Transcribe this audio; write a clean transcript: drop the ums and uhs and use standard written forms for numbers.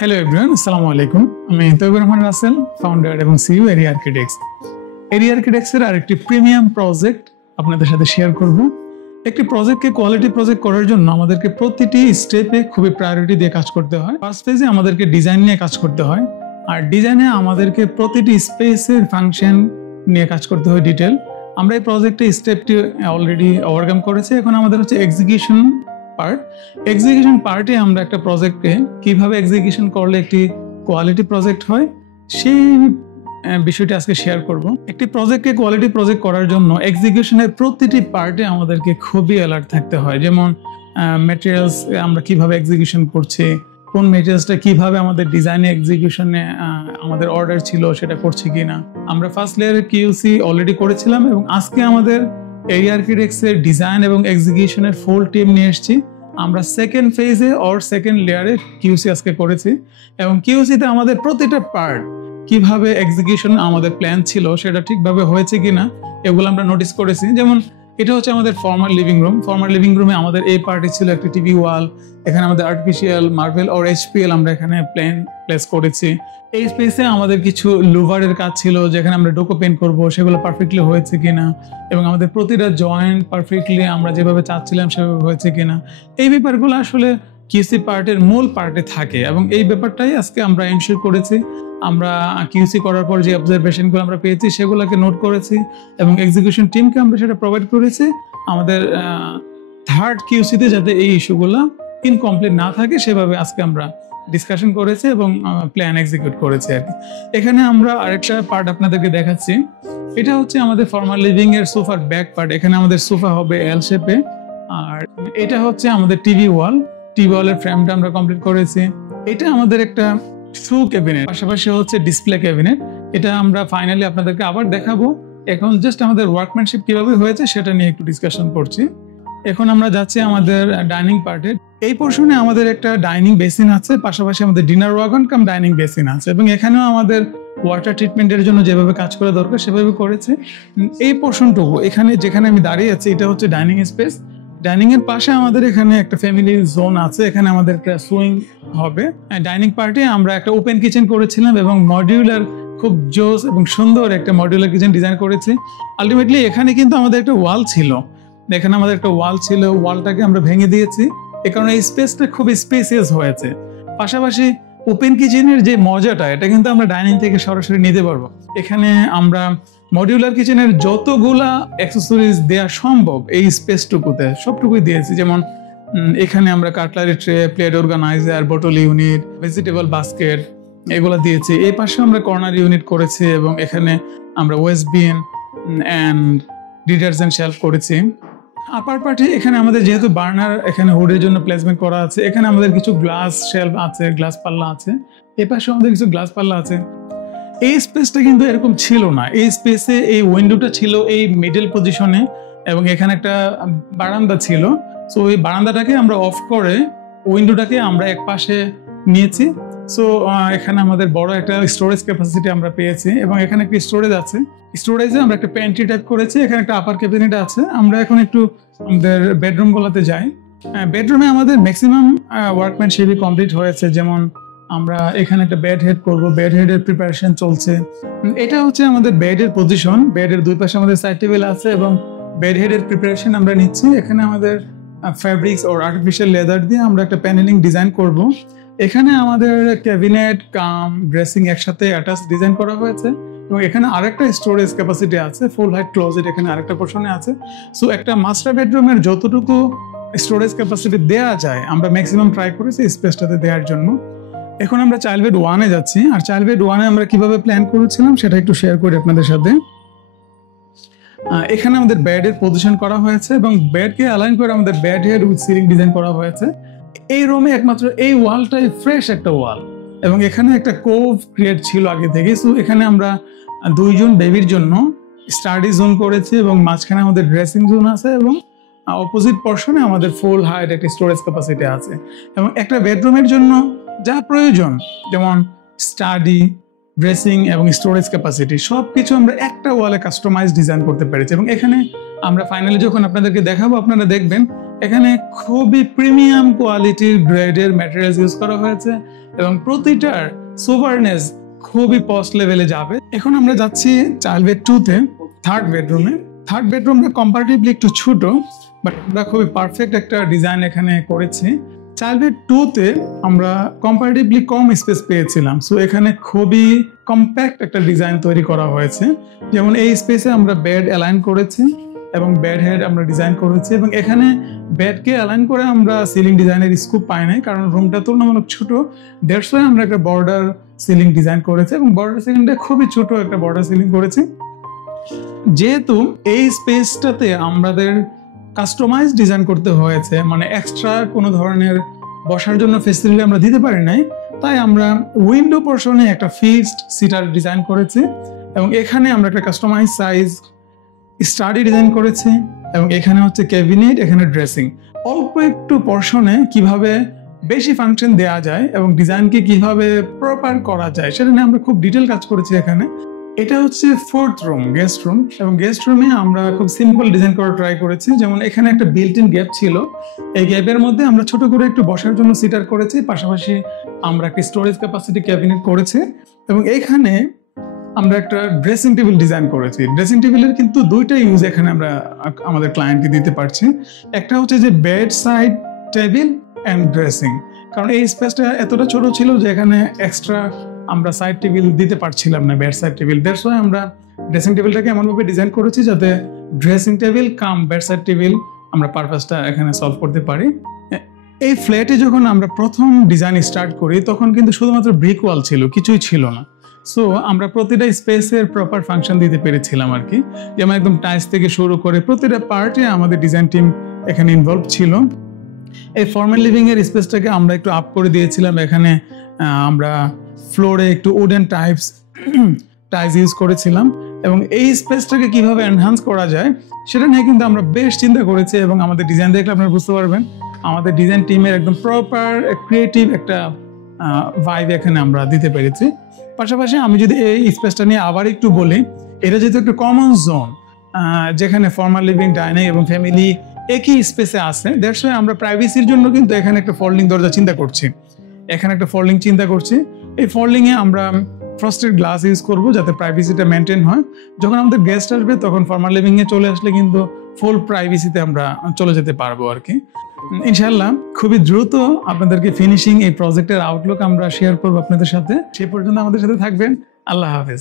Hello everyone, আসসালামু আলাইকুম। আমি তৈবুর রহমান রাসেল, ফাউন্ডার এবং সিইও এরিয়া আর্কিটেক্টস। এরিয়া আর্কিটেক্টসের আরেকটি প্রিমিয়াম প্রজেক্ট আপনাদের সাথে শেয়ার করব। একটি প্রজেক্টকে কোয়ালিটি প্রজেক্ট করার জন্য আমাদেরকে প্রতিটি স্টেপে খুবই প্রায়োরিটি দিয়ে কাজ করতে হয়। ফার্স্ট ফেজে আমাদেরকে ডিজাইন নিয়ে কাজ করতে হয়, আর ডিজাইনে আমাদেরকে প্রতিটি স্পেসের ফাংশন নিয়ে কাজ করতে হয় ডিটেল। আমরা এই প্রজেক্টে স্টেপটি অলরেডি ওভারকাম করেছি। এখন আমাদের হচ্ছে এক্সিকিউশন পার্ট। এক্সিকিউশন পার্টে আমরা একটা প্রজেক্টকে কিভাবে এক্সিকিউশন করলে একটি কোয়ালিটি প্রজেক্ট হয় সেই বিষয়টি আজকে শেয়ার করব। একটি প্রজেক্টকে কোয়ালিটি প্রজেক্ট করার জন্য এক্সিকিউশনের প্রতিটি পার্টে আমাদেরকে খুবই অ্যালার্ট থাকতে হয়। যেমন ম্যাটেরিয়ালস আমরা কিভাবে এক্সিকিউশন করছি, কোন ম্যাটেরিয়ালসটা কিভাবে আমাদের ডিজাইনে এক্সিকিউশনে আমাদের অর্ডার ছিল সেটা করছি কিনা। আমরা ফার্স্ট লেয়ারের কিউসি অলরেডি করেছিলাম এবং আজকে আমাদের এরিয়া আর্কিটেক্টসের ডিজাইন এবং এক্সিকিউশনের ফুল টিম নিয়ে এসেছি। আমরা সেকেন্ড ফেজে অর সেকেন্ড লেয়ারে কিউসি আজকে করেছি এবং কিউসিতে আমাদের প্রতিটা পার্ট কিভাবে এক্সিকিউশন আমাদের প্ল্যান ছিল সেটা ঠিকভাবে হয়েছে কিনা এগুলো আমরা নোটিস করেছি। যেমন এটা হচ্ছে আমাদের formal living room. Formal living রুমে আমাদের এই পার্টে ছিল একটা টিভি ওয়াল, এখানে আমাদের আর্টিফিশিয়াল মার্বেল অর এইচপিএল আমরা এখানে প্লেস করেছি। এই স্পেসে আমাদের কিছু লুভারের কাজ ছিল, যেখানে আমরা ডোকো পেন্ট করবো, সেগুলো পারফেক্টলি হয়েছে কিনা এবং আমাদের প্রতিটা জয়েন্ট পারফেক্টলি আমরা যেভাবে চাচ্ছিলাম সেভাবে হয়েছে কিনা। এই ব্যাপারগুলো আসলে কিউসি পার্টের মূল পার্টে থাকে এবং এই ব্যাপারটাই আজকে আমরা এনশিওর করেছি। আমরা কিউসি করার পর যে অবজারভেশনগুলো আমরা পেয়েছি সেগুলোকে নোট করেছি এবং এক্সিকিউশন টিমকে আমরা সেটা প্রোভাইড করেছি আমাদের থার্ড কিউসিতে, যাতে এই ইস্যুগুলো ইনকমপ্লিট না থাকে সেভাবে আজকে আমরা ডিসকাশন করেছি এবং প্ল্যান এক্সিকিউট করেছি আর কি। এখানে আমরা আরেকটা পার্ট আপনাদেরকে দেখাচ্ছি। এটা হচ্ছে আমাদের ফর্মাল লিভিং এর সোফার ব্যাক পার্ট। এখানে আমাদের সোফা হবে এল শেপে, আর এটা হচ্ছে আমাদের টিভি ওয়াল। টিভি ওয়ালের ফ্রেমটা আমরা কমপ্লিট করেছি। এটা আমাদের একটা শু ক্যাবিনেট, পাশাপাশি হচ্ছে ডিসপ্লে ক্যাবিনেট। এটা আমরা ফাইনালি আপনাদেরকে আবার দেখাবো। এখন জাস্ট আমাদের ওয়ার্কম্যানশিপ কিভাবে হয়েছে সেটা নিয়ে একটু ডিসকাশন করছি। এখন আমরা যাচ্ছি আমাদের ডাইনিং পার্টে। এই পোর্শনে আমাদের একটা ডাইনিং বেসিন আছে, পাশাপাশি আমাদের dinner wagon cum dining basin আছে এবং এখানেও আমাদের ওয়াটার ট্রিটমেন্টের জন্য যেভাবে কাজ করা দরকার সেভাবে করেছে। এই পোর্শনটুকু এখানে যেখানে আমি দাঁড়িয়ে আছি এটা হচ্ছে ডাইনিং স্পেস। ডাইনিং এর পাশে আমাদের এখানে একটা ফ্যামিলি জোন আছে, এখানে আমাদের একটা সুইং হবে। ডাইনিং পার্টে আমরা একটা ওপেন কিচেন করেছিলাম এবং মডিউলার খুব জোস এবং সুন্দর একটা মডিউলার কিচেন ডিজাইন করেছি। আলটিমেটলি এখানে কিন্তু আমাদের একটা ওয়াল ছিল, এখানে আমাদের একটা ওয়াল ছিল, ওয়ালটাকে আমরা ভেঙে দিয়েছি। এ কারণে এই স্পেসটা খুব স্পেসিয়াস হয়েছে। পাশাপাশি ওপেন কিচেনের যে মজাটা এটা কিন্তু আমরা ডাইনিং থেকে সরাসরি নিতে পারবো। এখানে আমরা মডিউলার কিচেনের যতগুলা অ্যাক্সেসরিজ দেওয়া সম্ভব এই স্পেসটুকুতে সবটুকুই দিয়েছি। যেমন এখানে আমরা cutlery tray, plate organiser, bottle unit, vegetable basket এগুলো দিয়েছি। এই পাশে আমরা কর্নার ইউনিট করেছি এবং এখানে আমরা waste bin and detergent shelf করেছি। আপার পার্টে এখানে আমাদের যেহেতু বার্নার এখানে হুডের জন্য প্লেসমেন্ট করা আছে, এখানে আমাদের কিছু গ্লাস শেলফ আছে, গ্লাস পাল্লা আছে। এ পাশে আমাদের কিছু গ্লাস পাল্লা আছে। এই স্পেসটা কিন্তু এরকম ছিল না। এই স্পেসে এই উইন্ডোটা ছিল এই মিডল পজিশনে এবং এখানে একটা বারান্দা ছিল। সো এই বারান্দাটাকে আমরা অফ করে উইন্ডোটাকে আমরা এক পাশে নিয়েছি। সো এখানে আমাদের বড় একটা স্টোরেজ ক্যাপাসিটি আমরা পেয়েছি এবং এখানে একটা স্টোরেজ আছে। স্টোরেজে আমরা একটা প্যান্ট্রি টাইপ করেছি, এখানে একটা আপার ক্যাবিনেট আছে। আমরা এখন একটু আমাদের বেডরুমগুলোতে যাই। বেডরুমে আমাদের ম্যাক্সিমাম ওয়ার্কম্যানশিপই কমপ্লিট হয়েছে। যেমন আমরা এখানে একটা বেড হেড করবো, বেড হেডের প্রিপারেশন চলছে। এটা হচ্ছে আমাদের বেডের পজিশন। বেডের দুই পাশে আমাদের সাইড টেবিল আছে এবং বেড হেডের প্রিপারেশন আমরা নিচ্ছি। এখানে আমাদের ফ্যাব্রিক্স ও আর্টিফিশিয়াল লেদার দিয়ে আমরা একটা প্যানেলিং ডিজাইন করব। এখানে আমাদের ক্যাবিনেট কাম ড্রেসিং একসাথে অ্যাটাচ ডিজাইন করা হয়েছে এবং এখানে আরেকটা স্টোরেজ ক্যাপাসিটি আছে, ফুল হাইট ক্লোজেট এখানে আরেকটা পোর্শনে আছে। সো একটা মাস্টার বেডরুমের যতটুকু স্টোরেজ ক্যাপাসিটি দেওয়া যায় আমরা ম্যাক্সিমাম ট্রাই করেছি স্পেসটাতে দেওয়ার জন্য। এখন আমরা চাইল্ড বেড 1-এ যাচ্ছি। আর চাইল্ড বেড 1-এ আমরা কিভাবে প্ল্যান করেছিলাম সেটা একটু শেয়ার করি আপনাদের সাথে। এখানে আমাদের বেডের পজিশন করা হয়েছে এবং বেডকে অ্যালাইন করে আমাদের bed head with ceiling design করা হয়েছে। এই রুমে একমাত্র এই ওয়ালটাই ফ্রেশ একটা ওয়াল এবং এখানে একটা কোভ ক্রিয়েট ছিল আগে থেকে। সো এখানে আমরা দুইজন বেবির জন্য স্টাডি জোন করেছি এবং মাঝখানে আমাদের ড্রেসিং জোন আছে এবং অপোজিট পোর্শনে আমাদের ফুল হাইট একটা স্টোরেজ ক্যাপাসিটি আছে এবং একটা বেডরুমের জন্য যা প্রয়োজন যেমন স্টাডি, ড্রেসিং এবং স্টোরেজ ক্যাপাসিটি সব কিছু আমরা একটা ওয়ালে কাস্টমাইজ ডিজাইন করতে পেরেছি। এবং এখানে আমরা ফাইনালি যখন আপনাদেরকে দেখাবো আপনারা দেখবেন এখানে খুবই প্রিমিয়াম কোয়ালিটির গ্রেডের ম্যাটেরিয়ালস ইউজ করা হয়েছে এবং প্রতিটার সোভারনেস খুবই পস্ট লেভেলে যাবে। এখন আমরা যাচ্ছি চাইল্ড বেড 2-তে, থার্ড বেডরুমে। থার্ড বেডরুমটা কম্পারেটিভলি একটু ছোট, বাট আমরা খুবই পারফেক্ট একটা ডিজাইন এখানে করেছি। চাইল্ড বেড 2-তে আমরা কম্পারেটিভলি কম স্পেস পেয়েছিলাম, সো এখানে খুবই কম্প্যাক্ট একটা ডিজাইন তৈরি করা হয়েছে। যেমন এই স্পেসে আমরা বেড অ্যালাইন করেছি এবং বেড হেড আমরা ডিজাইন করেছি, এবং এখানে বেডকে অ্যালাইন করে আমরা সিলিং ডিজাইনের স্কোপ পাই নাই, কারণ রুমটা তুলনামূলক ছোট। দ্যাটস ওয়াই আমরা একটা বর্ডার সিলিং ডিজাইন করেছি এবং বর্ডার সিলিংটা খুবই ছোট একটা বর্ডার সিলিং করেছি। যেহেতু এই স্পেসটাতে আমাদের কাস্টমাইজ ডিজাইন করতে হয়েছে, মানে এক্সট্রা কোনো ধরনের বসার জন্য ফেসিলিটি আমরা দিতে পারি নাই, তাই আমরা উইন্ডো পোর্শনে একটা ফিক্সড সিটার ডিজাইন করেছি এবং এখানে আমরা একটা কাস্টমাইজ সাইজ স্টাডি ডিজাইন করেছি এবং এখানে হচ্ছে ক্যাবিনেট, এখানে ড্রেসিং। অল্প একটু পোর্শনে কিভাবে বেশি ফাংশন দেওয়া যায় এবং ডিজাইনকে কিভাবে প্রপার করা যায় সেটা নিয়ে আমরা খুব ডিটেল কাজ করেছি এখানে। এটা হচ্ছে ফোর্থ রুম, গেস্ট রুম, এবং গেস্ট রুমে আমরা খুব সিম্পল ডিজাইন করা ট্রাই করেছি। যেমন এখানে একটা বিল্ট ইন গ্যাপ ছিল, এই গ্যাপের মধ্যে আমরা ছোট করে একটু বসার জন্য সিটার করেছি, পাশাপাশি আমরা একটা স্টোরেজ ক্যাপাসিটি ক্যাবিনেট করেছি এবং এইখানে আমরা একটা ড্রেসিং টেবিল ডিজাইন করেছি। ড্রেসিং টেবিলের কিন্তু দুইটা ইউজ এখানে আমরা আমাদের ক্লায়েন্টকে দিতে পারছি। একটা হচ্ছে যে bed side table and dressing, কারণ এই স্পেসটা এতটা ছোট ছিল যে এখানে এক্সট্রা আমরা সাইড টেবিল দিতে পারছিলাম না, bed side table. That's why আমরা ড্রেসিং টেবিলটাকে এমনভাবে ডিজাইন করেছি যাতে dressing table cum bed side table আমরা পারপাসটা এখানে সলভ করতে পারি। এই ফ্ল্যাটে যখন আমরা প্রথম ডিজাইন স্টার্ট করি তখন কিন্তু শুধুমাত্র ব্রিক ওয়াল ছিল, কিছুই ছিল না। সো আমরা প্রতিটা স্পেসের প্রপার ফাংশন দিতে পেরেছিলাম আর কি। যেমন একদম টাইলস থেকে শুরু করে প্রতিটা পার্টে আমাদের ডিজাইন টিম এখানে ইনভলভ ছিল। এই ফর্মাল লিভিং এর স্পেসটাকে আমরা একটু আপ করে দিয়েছিলাম। এখানে আমরা ফ্লোরে একটু উডেন টাইলস ইউজ করেছিলাম এবং এই স্পেসটাকে কিভাবে এনহান্স করা যায় সেটা নিয়ে কিন্তু আমরা বেশ চিন্তা করেছি এবং আমাদের ডিজাইন দেখলে আপনারা বুঝতে পারবেন আমাদের ডিজাইন টিমের একদম প্রপার ক্রিয়েটিভ একটা ভাইব এখানে আমরা দিতে পেরেছি। পাশাপাশি আমি যদি এই স্পেসটা নিয়ে আবার একটু বলি, এটা যেহেতু একটা কমন জোন যেখানে ফর্মাল লিভিং, ডাইনিং এবং ফ্যামিলি একই স্পেসে আছে, দ্যাটস ওয়াই আমরা প্রাইভেসির জন্য কিন্তু এখানে একটা ফোল্ডিং দরজা চিন্তা করছি। এখানে একটা ফোল্ডিং চিন্তা করছি। এই ফোল্ডিংয়ে আমরা ফ্রস্টেড গ্লাস ইউজ করব যাতে প্রাইভেসিটা মেনটেন হয়। যখন আমাদের গেস্ট আসবে তখন ফর্মাল লিভিংয়ে চলে আসলে কিন্তু ফুল প্রাইভেসিতে আমরা চলে যেতে পারবো আর কি। ইনশাআল্লাহ খুবই দ্রুত আপনাদেরকে ফিনিশিং এই প্রজেক্টের আউটলুক আমরা শেয়ার করবো আপনাদের সাথে। সে পর্যন্ত আমাদের সাথে থাকবেন। আল্লাহ হাফেজ।